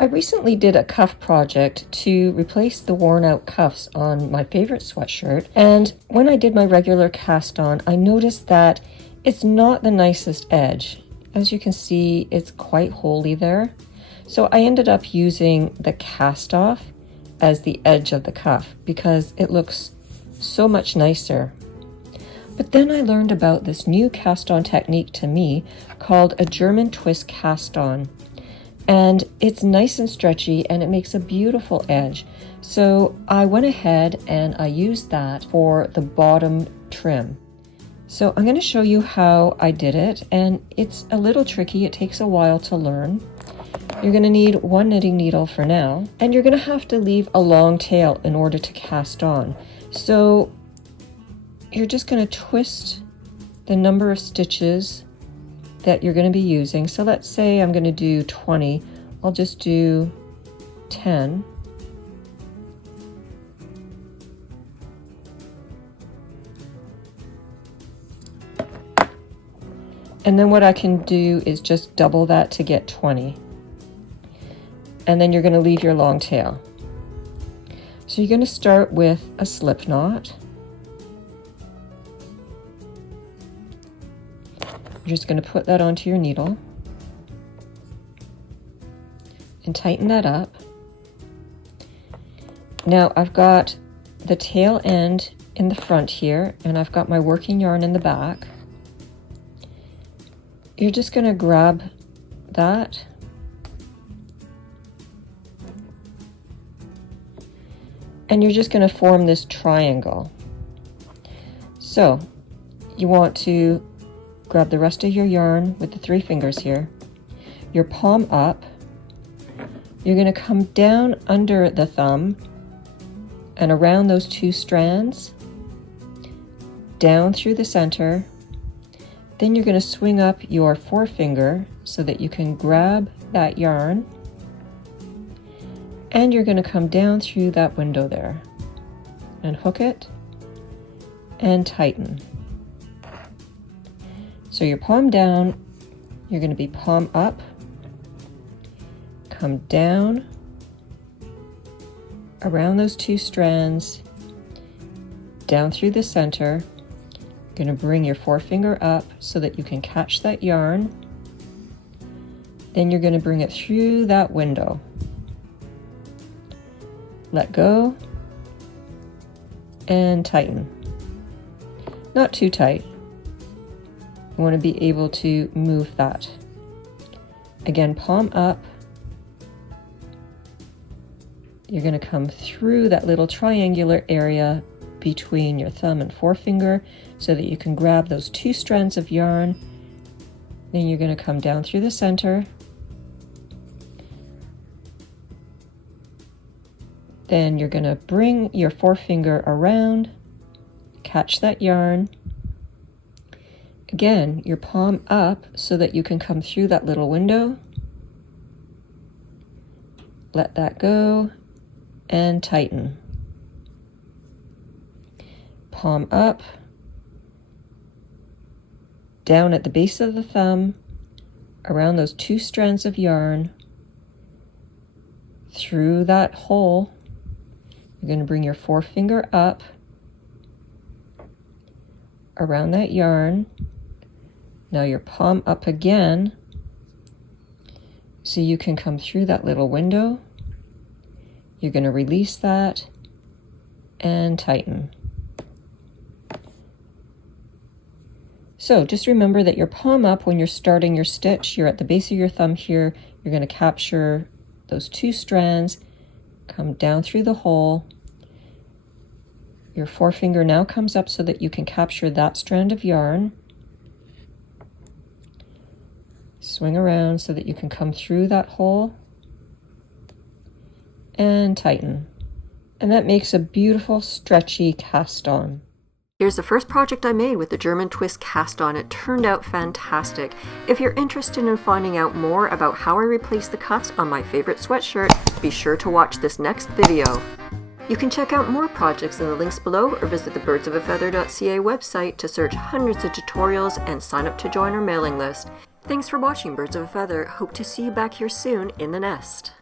I recently did a cuff project to replace the worn out cuffs on my favorite sweatshirt, and when I did my regular cast on, I noticed that it's not the nicest edge. As you can see, it's quite holey there. So I ended up using the cast off as the edge of the cuff because it looks so much nicer. But then I learned about this new cast on technique to me called a German twist cast on. And it's nice and stretchy and it makes a beautiful edge. So I went ahead and I used that for the bottom trim. So I'm going to show you how I did it, and it's a little tricky. It takes a while to learn. You're going to need one knitting needle for now, and you're going to have to leave a long tail in order to cast on. So you're just going to twist the number of stitches that you're going to be using. So let's say I'm going to do 20. I'll just do 10. And then what I can do is just double that to get 20. And then you're going to leave your long tail. So you're going to start with a slip knot. You're just going to put that onto your needle and tighten that up. Now I've got the tail end in the front here, and I've got my working yarn in the back. You're just going to grab that and you're just going to form this triangle. So you want to grab the rest of your yarn with the 3 fingers here, your palm up. You're going to come down under the thumb and around those 2 strands, down through the center. Then you're going to swing up your forefinger so that you can grab that yarn, and you're going to come down through that window there and hook it and tighten. So your palm down, you're going to be palm up, come down around those 2 strands, down through the center. You're going to bring your forefinger up so that you can catch that yarn. Then you're going to bring it through that window. Let go and tighten. Not too tight. You want to be able to move that. Again, palm up. You're going to come through that little triangular area between your thumb and forefinger so that you can grab those 2 strands of yarn. Then you're going to come down through the center. Then you're going to bring your forefinger around, catch that yarn. Again, your palm up so that you can come through that little window. Let that go and tighten. Palm up, down at the base of the thumb, around those 2 strands of yarn, through that hole. You're going to bring your forefinger up, around that yarn. Now your palm up again, so you can come through that little window. You're going to release that and tighten. So just remember that your palm up when you're starting your stitch, you're at the base of your thumb here, you're going to capture those 2 strands, come down through the hole. Your forefinger now comes up so that you can capture that strand of yarn. Swing around so that you can come through that hole and tighten. And that makes a beautiful stretchy cast on. Here's the first project I made with the German twist cast on. It turned out fantastic. If you're interested in finding out more about how I replaced the cuffs on my favorite sweatshirt, be sure to watch this next video. You can check out more projects in the links below or visit the birdsofafeather.ca website to search hundreds of tutorials and sign up to join our mailing list. Thanks for watching, Birds of a Feather. Hope to see you back here soon in the nest.